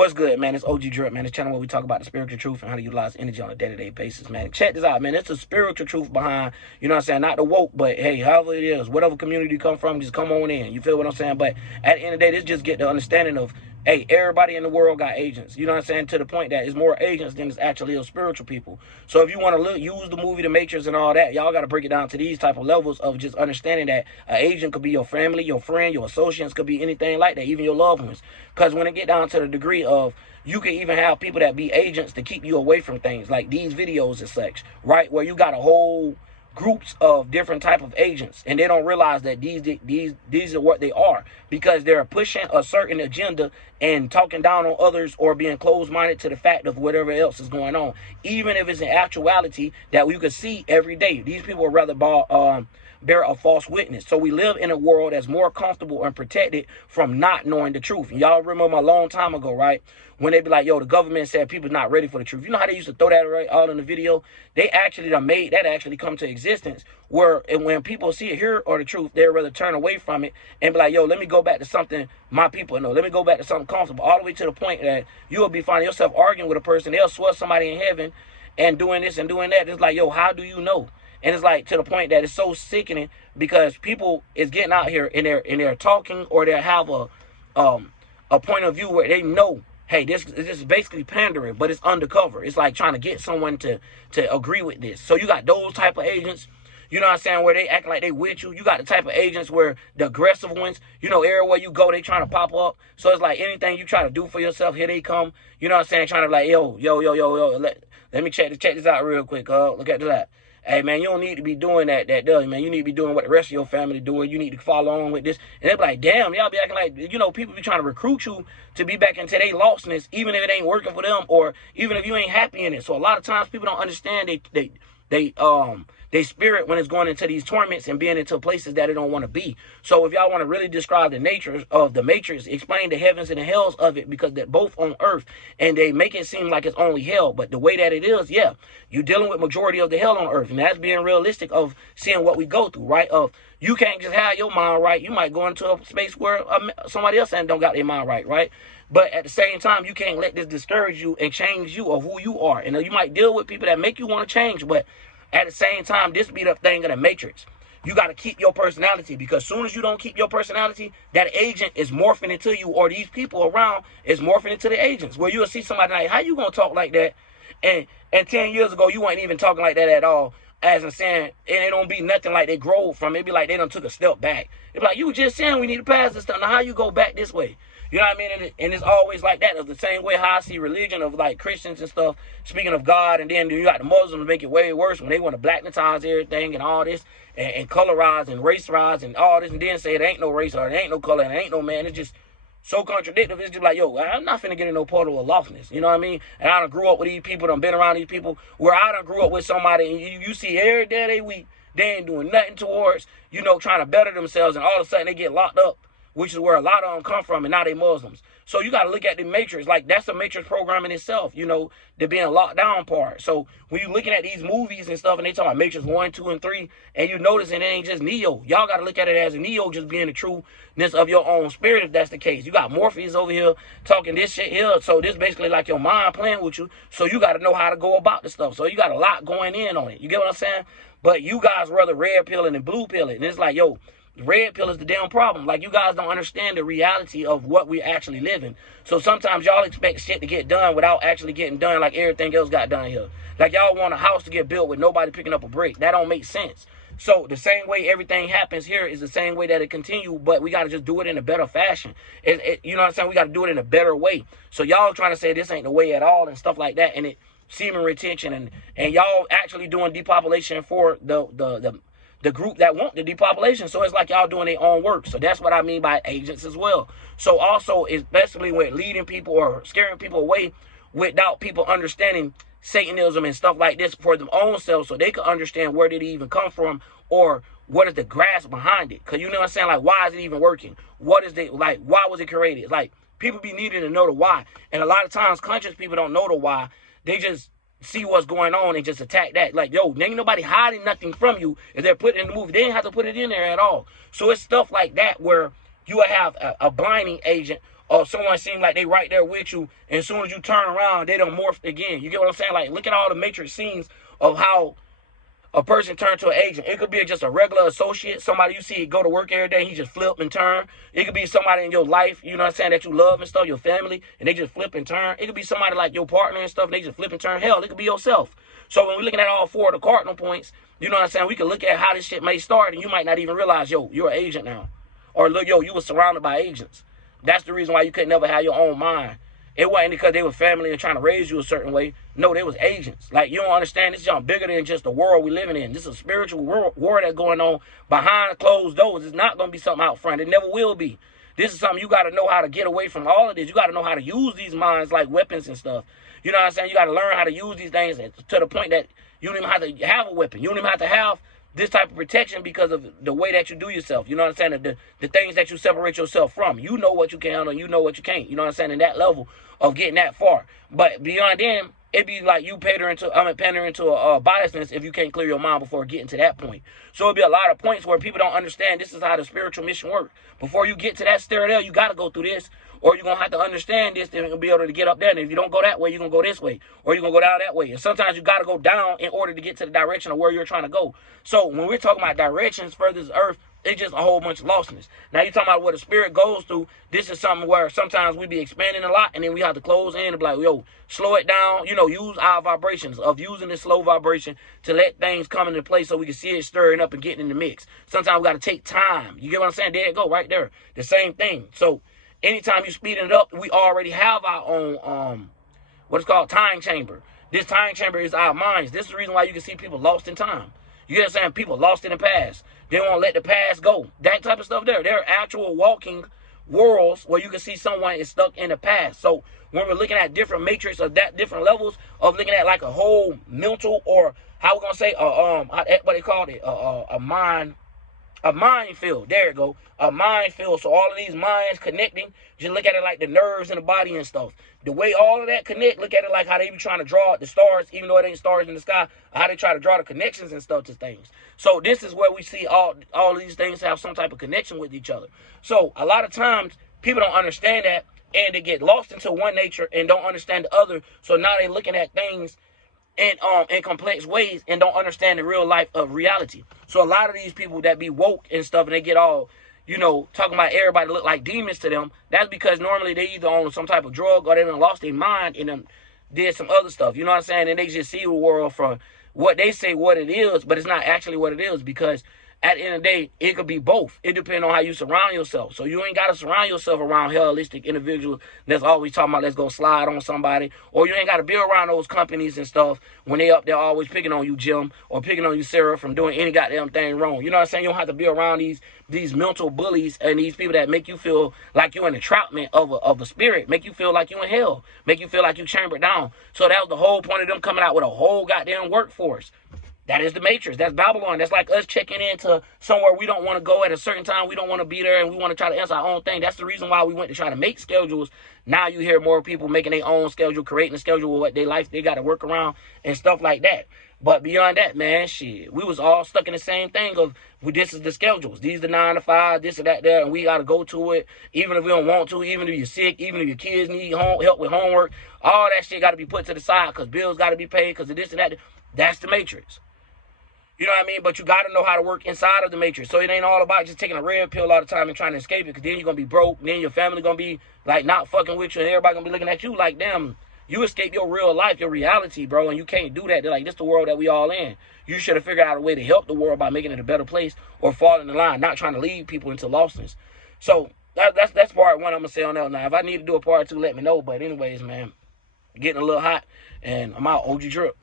What's good, man? It's OG Drip, man. This channel where we talk about the spiritual truth and how to utilize energy on a day-to-day basis, man. Check this out, man. It's a spiritual truth behind, you know what I'm saying, not the woke, but hey, however it is, whatever community you come from, just come on in. You feel what I'm saying? But at the end of the day, this just get the understanding of, hey, everybody in the world got agents. You know what I'm saying? To the point that it's more agents than it's actually of spiritual people. So if you want to use the movie The Matrix and all that, y'all got to break it down to these type of levels of just understanding that an agent could be your family, your friend, your associates, could be anything like that, even your loved ones. Because when it get down to the degree of, you can even have people that be agents to keep you away from things like these videos and such, right? Where you got a whole groups of different type of agents, and they don't realize that these are what they are, because they're pushing a certain agenda and talking down on others or being closed-minded to the fact of whatever else is going on, even if it's an actuality that we could see every day. These people would rather bear a false witness. So we live in a world that's more comfortable and protected from not knowing the truth. And y'all remember a long time ago, right? When they be like, yo, the government said people's not ready for the truth. You know how they used to throw that right all in the video? They actually done made that actually come to existence, where and when people see it here or the truth, they'd rather turn away from it and be like, yo, let me go back to something my people know. Let me go back to something comfortable, all the way to the point that you will be finding yourself arguing with a person. They'll swear somebody in heaven and doing this and doing that. It's like, yo, how do you know? And it's like to the point that it's so sickening, because people is getting out here and they're talking, or they have a point of view where they know, hey, this is basically pandering, but it's undercover. It's like trying to get someone to agree with this. So you got those type of agents, you know what I'm saying, where they act like they with you. You got the type of agents where the aggressive ones, you know, everywhere you go, they trying to pop up. So it's like anything you try to do for yourself, here they come. You know what I'm saying, trying to like, yo, let me check this out real quick. Look at that. Hey, man, you don't need to be doing that, does, man. You need to be doing what the rest of your family doing. You need to follow on with this. And they're like, damn, y'all be acting like, you know, people be trying to recruit you to be back into their lostness, even if it ain't working for them, or even if you ain't happy in it. So a lot of times people don't understand they spirit when it's going into these torments and being into places that it don't want to be. So if y'all want to really describe the nature of the Matrix, explain the heavens and the hells of it, because they're both on earth, and they make it seem like it's only hell. But the way that it is, yeah, you're dealing with majority of the hell on earth, and that's being realistic of seeing what we go through, right? Of you can't just have your mind right. You might go into a space where somebody else don't got their mind right? But at the same time, you can't let this discourage you and change you of who you are. And you might deal with people that make you want to change, but at the same time, this be the thing of the Matrix. You got to keep your personality, because as soon as you don't keep your personality, that agent is morphing into you, or these people around is morphing into the agents. Where you'll see somebody like, how you going to talk like that? And 10 years ago, you weren't even talking like that at all. As I'm saying, and it don't be nothing like they grow from. It be like they done took a step back. It be like, you were just saying we need to pass this stuff. Now how you go back this way? You know what I mean? And it's always like that. Of the same way how I see religion of like Christians and stuff, speaking of God, and then you got the Muslims make it way worse when they want to blacknetize everything and all this, and colorize and racerize and all this, and then say it ain't no race or it ain't no color and it ain't no man. It's just so contradictory. It's just like, yo, I'm not finna get in no portal of lostness. You know what I mean? And I done grew up with these people, done been around these people, where I done grew up with somebody, and you see every day they week, they ain't doing nothing towards, you know, trying to better themselves, and all of a sudden they get locked up, which is where a lot of them come from, and now they Muslims. So you got to look at the Matrix. Like, that's a Matrix program in itself, you know, the being locked down part. So when you're looking at these movies and stuff, and they talk about Matrix 1, 2, and 3, and you noticing it ain't just Neo. Y'all got to look at it as a Neo just being the trueness of your own spirit, if that's the case. You got Morpheus over here talking this shit here. So this basically like your mind playing with you. So you got to know how to go about the stuff. So you got a lot going in on it. You get what I'm saying? But you guys rather red pill it and blue pill it. And it's like, yo, red pill is the damn problem. Like, you guys don't understand the reality of what we actually live in. So sometimes y'all expect shit to get done without actually getting done, like everything else got done here. Like, y'all want a house to get built with nobody picking up a brick. That don't make sense. So the same way everything happens here is the same way that it continue, but we got to just do it in a better fashion. You know what I'm saying? We got to do it in a better way. So y'all trying to say this ain't the way at all and stuff like that, and it semen retention, and y'all actually doing depopulation for the group that want the depopulation. So it's like y'all doing their own work. So that's what I mean by agents as well. So also, especially with leading people or scaring people away without people understanding Satanism and stuff like this for their own selves, so they can understand where did it even come from, or what is the grasp behind it. Because you know what I'm saying? Like, why is it even working? What is it, like, why was it created? Like, people be needing to know the why. And a lot of times, conscious people don't know the why. They just see what's going on and just attack that. Like, yo, ain't nobody hiding nothing from you. If they're putting it in the movie, they didn't have to put it in there at all. So it's stuff like that where you will have a blinding agent or someone seems like they right there with you, and as soon as you turn around, they done morphed again. You get what I'm saying? Like, look at all the matrix scenes of how a person turned to an agent. It could be just a regular associate, somebody you see go to work every day, he just flip and turn. It could be somebody in your life, you know what I'm saying, that you love and stuff, your family, and they just flip and turn. It could be somebody like your partner and stuff, and they just flip and turn. Hell, it could be yourself. So when we're looking at all four of the cardinal points, you know what I'm saying, we can look at how this shit may start, and you might not even realize, yo, you're an agent now. Or, look, yo, you were surrounded by agents. That's the reason why you could never have your own mind. It wasn't because they were family and trying to raise you a certain way. No, they was agents. Like, you don't understand, this is something bigger than just the world we living in. This is a spiritual war that's going on behind closed doors. It's not going to be something out front. It never will be. This is something you got to know how to get away from all of this. You got to know how to use these minds like weapons and stuff. You know what I'm saying? You got to learn how to use these things to the point that you don't even have to have a weapon. You don't even have to have this type of protection because of the way that you do yourself. You know what I'm saying? The things that you separate yourself from. You know what you can handle, you know what you can't. You know what I'm saying? In that level of getting that far. But beyond them, it'd be like you pandering to a biasness if you can't clear your mind before getting to that point. So it'd be a lot of points where people don't understand this is how the spiritual mission works. Before you get to that stair there, you got to go through this. Or you're going to have to understand this to be able to get up there. And if you don't go that way, you're going to go this way. Or you're going to go down that way. And sometimes you got to go down in order to get to the direction of where you're trying to go. So when we're talking about directions further to earth, it's just a whole bunch of lostness. Now you're talking about what the spirit goes through. This is something where sometimes we be expanding a lot, and then we have to close in and be like, yo, slow it down. You know, use our vibrations of using this slow vibration to let things come into place so we can see it stirring up and getting in the mix. Sometimes we got to take time. You get what I'm saying? There it go, right there. The same thing. So anytime you speeding it up, we already have our own, what's called time chamber. This time chamber is our minds. This is the reason why you can see people lost in time. You get what I'm saying? People lost in the past. They won't let the past go. That type of stuff there. There are actual walking worlds where you can see someone is stuck in the past. So when we're looking at different matrix of that, different levels of looking at like a whole mental, or how we're going to say, what they call it, a minefield. There you go. A minefield. So all of these minds connecting, just look at it like the nerves in the body and stuff. The way all of that connect, look at it like how they be trying to draw the stars, even though it ain't stars in the sky, how they try to draw the connections and stuff to things. So this is where we see all of these things have some type of connection with each other. So a lot of times people don't understand that, and they get lost into one nature and don't understand the other. So now they're looking at things in complex ways and don't understand the real life of reality. So a lot of these people that be woke and stuff, and they get all, you know, talking about everybody look like demons to them, that's because normally they either on some type of drug or they done lost their mind and then did some other stuff. You know what I'm saying? And they just see the world from what they say what it is, but it's not actually what it is, because at the end of the day, it could be both. It depends on how you surround yourself. So you ain't got to surround yourself around hellistic individuals that's always talking about let's go slide on somebody. Or you ain't got to be around those companies and stuff when they up there always picking on you, Jim, or picking on you, Sarah, from doing any goddamn thing wrong. You know what I'm saying? You don't have to be around these mental bullies and these people that make you feel like you're in entrapment of a spirit, make you feel like you're in hell, make you feel like you chambered down. So that was the whole point of them coming out with a whole goddamn workforce. That is the matrix. That's Babylon. That's like us checking into somewhere we don't want to go at a certain time. We don't want to be there, and we want to try to answer our own thing. That's the reason why we went to try to make schedules. Now you hear more people making their own schedule, creating a schedule with what their life they got to work around and stuff like that. But beyond that, man, shit, we was all stuck in the same thing of, well, this is the schedules. These are the 9 to 5, this or that there, and we got to go to it, even if we don't want to, even if you're sick, even if your kids need help with homework. All that shit got to be put to the side because bills got to be paid because of this and that. That's the matrix. You know what I mean? But you got to know how to work inside of the matrix. So it ain't all about just taking a red pill all the time and trying to escape it, because then you're going to be broke. Then your family going to be like not fucking with you, and everybody going to be looking at you like, damn, you escape your real life, your reality, bro, and you can't do that. They're like, this the world that we all in. You should have figured out a way to help the world by making it a better place or fall in the line, not trying to lead people into lostness. So that's part one I'm going to say on that. Now, if I need to do a part two, let me know. But anyways, man, getting a little hot, and I'm out. OG Drip.